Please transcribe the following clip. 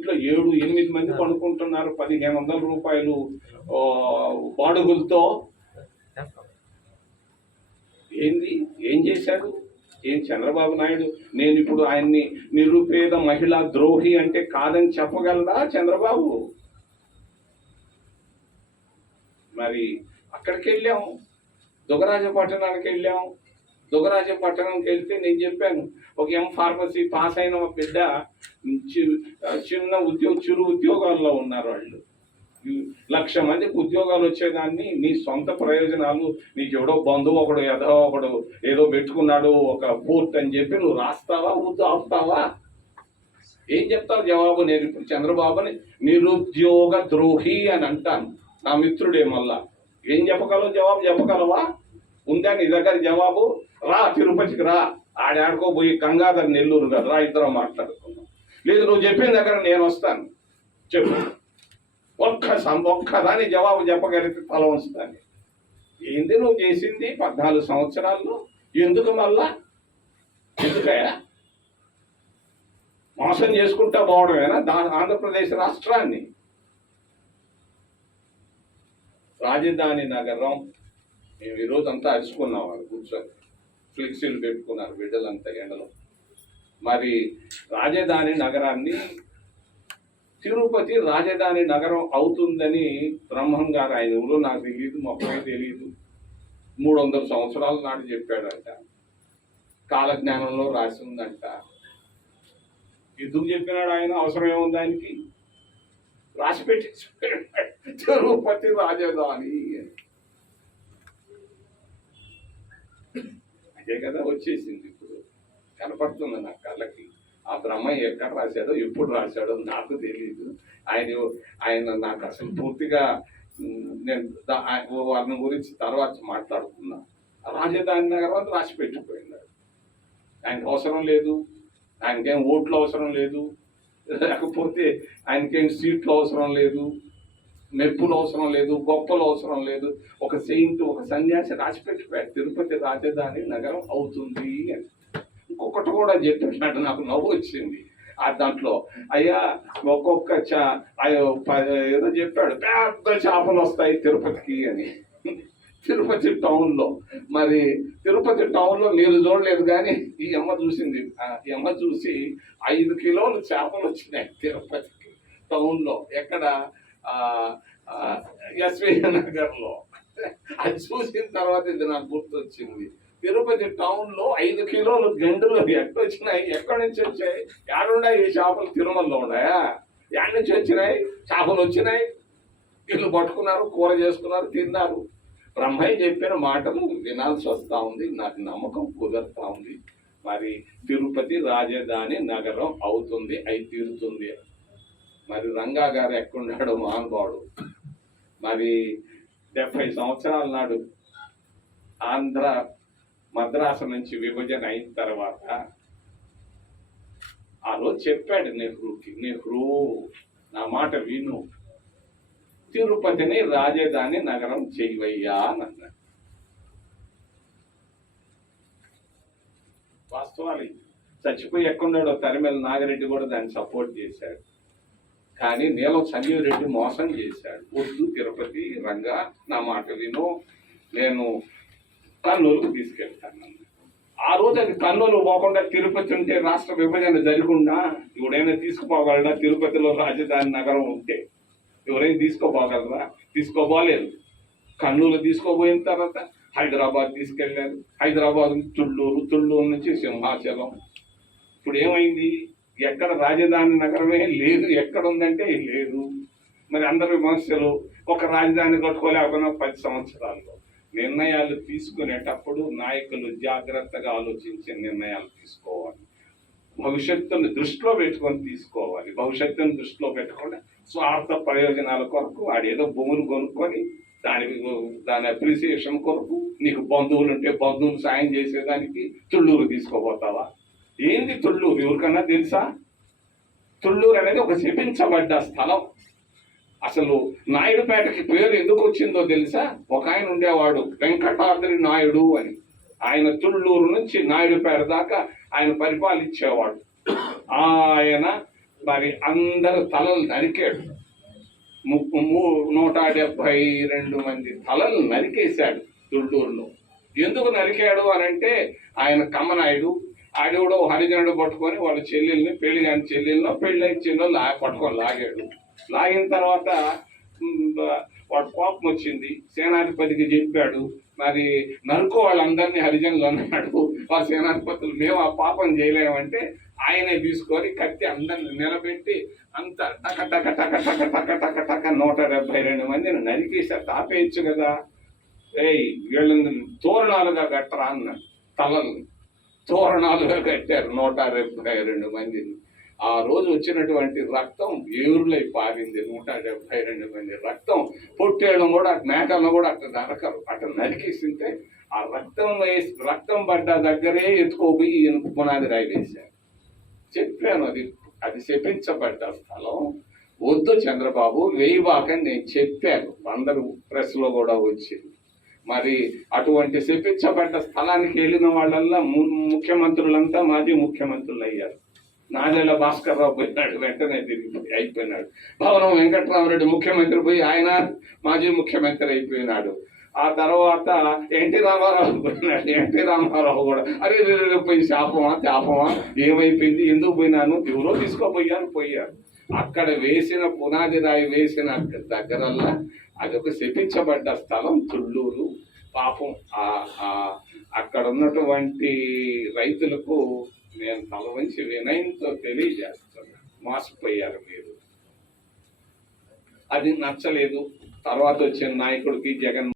ఇంట్లో 7-8 మంది పడుకుంటున్నారు 1500 రూపాయలు బాడుగులతో. ఏం చేశాడు? చంద్రబాబు నాయుడు నేను ఇప్పుడు ఆయన్ని నిరుపేద మహిళా ద్రోహి అంటే కాదని చెప్పగలరా చంద్రబాబు? మరి అక్కడికి వెళ్ళాం, దుగరాజపట్టణానికి వెళ్ళాం. దుగరాజపట్టణంకి వెళ్తే నేను చెప్పాను, ఒక ఫార్మసీ పాస్ అయిన ఒక బిడ్డ చిన్న చిరు ఉద్యోగాల్లో ఉన్నారు. వాళ్ళు 1,00,000 మందికి ఉద్యోగాలు వచ్చేదాన్ని నీ సొంత ప్రయోజనాలు, నీకు ఎవడో బంధువు ఒకడు ఏదో పెట్టుకున్నాడు ఒక పోర్ట్ అని చెప్పి నువ్వు రాస్తావా? ఆపుతావా? ఏం చెప్తావు జవాబు? నేను ఇప్పుడు చంద్రబాబుని నిరుద్యోగ ద్రోహి అని అంటాను, నా మిత్రుడే. మళ్ళా ఏం చెప్పగలవు? జవాబు చెప్పగలవా? ఉందా నీ దగ్గర జవాబు? రా, తిరుపతికి రా, ఆడాడుకోబోయి గంగాధర్ నెల్లూరు కదా, రా, ఇద్దరం మాట్లాడుకున్నాం. లేదు నువ్వు చెప్పిన దగ్గర నేను వస్తాను, చెప్పు. ఒక్కదాని జవాబు చెప్పగలిగితే తల ఉంచుతాను. ఏంది నువ్వు చేసింది 14 సంవత్సరాల్లో? ఎందుకు మళ్ళా? ఎందుకయ్యా? మోసం చేసుకుంటా పోవడమేనా ఆంధ్రప్రదేశ్ రాష్ట్రాన్ని? రాజధాని నగరం మేము ఈరోజంతా అరుచుకున్నాం. వాళ్ళు కూర్చొని ఫ్లెక్సీలు పెట్టుకున్నారు బిడ్డలంతా ఎండలో. మరి రాజధాని నగరాన్ని తిరుపతి రాజధాని నగరం అవుతుందని బ్రహ్మం గారు, ఆయన ఊరు నాకు తెలియదు, మొక్కమే తెలియదు, 300 సంవత్సరాల నాడు చెప్పాడంట. కాలజ్ఞానంలో రాసి ఉందంట. ఎందుకు చెప్పినాడు ఆయన? అవసరం ఏముంది ఆయనకి? రాసి పెట్టి తిరుపతి రాజధాని అదే కదా వచ్చేసింది. ఇప్పుడు కనపడుతుంది నా కళ్ళకి. ఆ బ్రహ్మ ఎక్కడ రాశాడో, ఎప్పుడు రాశాడో నాకు తెలియదు. ఆయన నాకు అసలు పూర్తిగా నేను వారిని గురించి తర్వాత మాట్లాడుకున్నా. రాజధాని నగరం రాసి పెట్టిపోయినాడు. ఆయనకు అవసరం లేదు, ఆయనకేం ఓట్లు అవసరం లేదు, లేకపోతే ఆయనకేం సీట్లు అవసరం లేదు, మెప్పులు అవసరం లేదు, గొప్పలు అవసరం లేదు. ఒక సెయింట్, ఒక సన్యాసి రాసి పెట్టిపోయాడు తిరుపతి రాజధాని నగరం అవుతుంది అని. ఇంకొకటి కూడా చెప్పినట్టు నాకు నవ్వు వచ్చింది. దాంట్లో అయ్యా ఒక్కొక్క ఏదో చెప్పాడు, పెద్ద చేపలు వస్తాయి తిరుపతికి అని. తిరుపతి టౌన్లో, మరి తిరుపతి టౌన్లో మీరు చూడలేదు కానీ ఈ అమ్మ చూసింది. ఈ అమ్మ చూసి 5 కిలోలు చేపలు వచ్చినాయి తిరుపతికి టౌన్లో. ఎక్కడ? ఎస్వి నగర్లో. అది చూసిన తర్వాత ఇది నాకు గుర్తొచ్చింది. తిరుపతి టౌన్లో 5 కిలోలు గంటలు ఎట్టొచ్చినాయి? ఎక్కడి నుంచి వచ్చాయి? ఏడున్నాయి ఈ చేపలు? తిరుమలలో ఉన్నాయా? ఎక్కడి నుంచి వచ్చినాయి? చేపలు వచ్చినాయి, వీళ్ళు పట్టుకున్నారు, కూర చేసుకున్నారు, తిన్నారు. బ్రహ్మయ్య చెప్పిన మాటలు వినాల్సి వస్తూ ఉంది. నాకు నమ్మకం కుదురుతా ఉంది. మరి తిరుపతి రాజధాని నగరం అవుతుంది, అయి తీరుతుంది. మరి రంగా గారు ఎక్కడున్నాడు మహానుభావుడు? మరి 70 సంవత్సరాల నాడు ఆంధ్ర మద్రాసు నుంచి విభజన అయిన తర్వాత ఆ రోజు చెప్పాడు నెహ్రూకి, నెహ్రూ నా మాట విను, తిరుపతిని రాజధాని నగరం చేయవయ్యా అని అన్నాడు. వాస్తవాలు చచ్చిపోయి ఎక్కడున్నాడో తరిమెల నాగిరెడ్డి కూడా దాన్ని సపోర్ట్ చేశాడు. కానీ నీలం సంజీవ్ రెడ్డి మోసం చేశాడు. వద్దు తిరుపతి రంగా, నా మాట విను, నేను కర్నూలుకు తీసుకెళ్తాను. ఆ రోజు అది కర్నూలు పోకుండా తిరుపతి ఉంటే రాష్ట్ర విభజన జరగకుండా ఎవడైనా తీసుకుపోగలరా? తిరుపతిలో రాజధాని నగరం ఉంటే ఎవరైనా తీసుకోపోగలరా? తీసుకోపోలేదు. కర్నూలు తీసుకోపోయిన తర్వాత హైదరాబాద్ తీసుకెళ్ళారు. హైదరాబాద్ తుళ్ళూరు, తుళ్ళూరు నుంచి సింహాచలం. ఇప్పుడు ఏమైంది? ఎక్కడ రాజధాని నగరమే లేదు. ఎక్కడ ఉందంటే లేదు. మరి అందరి విమర్శలు, ఒక రాజధాని కట్టుకోలేకపోయినా 10 సంవత్సరాల్లో. నిర్ణయాలు తీసుకునేటప్పుడు నాయకులు జాగ్రత్తగా ఆలోచించి నిర్ణయాలు తీసుకోవాలి. భవిష్యత్తును దృష్టిలో పెట్టుకొని తీసుకోవాలి. భవిష్యత్తును దృష్టిలో పెట్టుకొని స్వార్థ ప్రయోజనాల కొరకు వాడేదో భూములు కొనుక్కొని దాని అప్రిసియేషన్ కొరకు నీకు బంధువులు ఉంటే బంధువులు సాయం చేసేదానికి తుళ్ళూరు తీసుకోపోతావా? ఏంది తుళ్ళూరు? ఎవరికన్నా తెలుసా? తుళ్ళూరు అనేది ఒక శపించబడ్డ స్థలం. అసలు నాయుడుపేటకి పేరు ఎందుకు వచ్చిందో తెలుసా? ఒక ఆయన ఉండేవాడు వెంకటాద్రి నాయుడు అని. ఆయన తుళ్ళూరు నుంచి నాయుడుపేట దాకా ఆయన పరిపాలించేవాడు. ఆయన మరి అందరు తలలు నరికాడు. 172 మంది తలలు నరికేశాడు తుళ్ళూరులో. ఎందుకు నరికాడు అని అంటే ఆయన కమ్మనాయుడు ఆడేవాడు హరిజనుడు పట్టుకొని వాళ్ళ చెల్లెల్ని పెళ్లి కాని చెల్లెల్లో పెళ్ళైన చెల్లెలు పట్టుకొని లాగాడు. లాగిన తర్వాత వాడు కోపం వచ్చింది, సేనాధిపతికి చెప్పాడు. మరి నరుకు వాళ్ళందరినీ హరిజనులు అన్నాడు. వాళ్ళ సేనాధిపతులు మేము ఆ పాపం చేయలేమంటే ఆయనే తీసుకొని కత్తి అందరిని నిలబెట్టి అంత టక టక టక టక టక టక టక 172 మందిని నరికేశారు. తాపేయచ్చు కదా, వీళ్ళని తోరణాలుగా కట్టరా అన్నాడు. తలల్ని తోరణాలుగా కట్టారు 172 మందిని. ఆ రోజు వచ్చినటువంటి రక్తం ఏరులై పారింది. 172 మంది రక్తం. పొట్టేళ్ళను కూడా మేకలను కూడా అట్లా నరకరు, అట్లా నరికేసింటే ఆ రక్తం పడ్డ దగ్గరే ఎత్తుకోపోయి పునాది రాయి వేశారు. చెప్పాను, అది శపించబడ్డ స్థలం, వద్దు చంద్రబాబు వేయబాకని నేను చెప్పాను. అందరూ ప్రెస్లో కూడా వచ్చింది. మరి అటువంటి శపించబడ్డ స్థలానికి వెళ్ళిన వాళ్ళల్లా ముఖ్యమంత్రులంతా మాజీ ముఖ్యమంత్రులు అయ్యారు. నాదెళ్ల భాస్కర్ రావు పోయినాడు, వెంటనే తిరిగి అయిపోయినాడు. భవనం వెంకట్రామరెడ్డి ముఖ్యమంత్రి పోయి ఆయన మాజీ ముఖ్యమంత్రి అయిపోయినాడు. ఆ తర్వాత ఎన్టీ రామారావు పోయినాడు. ఎన్టీ రామారావు కూడా అరే పోయి శాపమా ఏమైపోయింది, ఎందుకు పోయినాను, ఎవరో పోయారు. అక్కడ వేసిన పునాది రాయి వేసిన దగ్గరల్లా అదొక శపించబడ్డ స్థలం తుళ్ళూరు. పాపం అక్కడ ఉన్నటువంటి రైతులకు నేను తల వంచి వినయంతో తెలియజేస్తున్నా, మోసపోయారు మీరు. అది నచ్చలేదు. తర్వాత వచ్చిన నాయకుడికి జగన్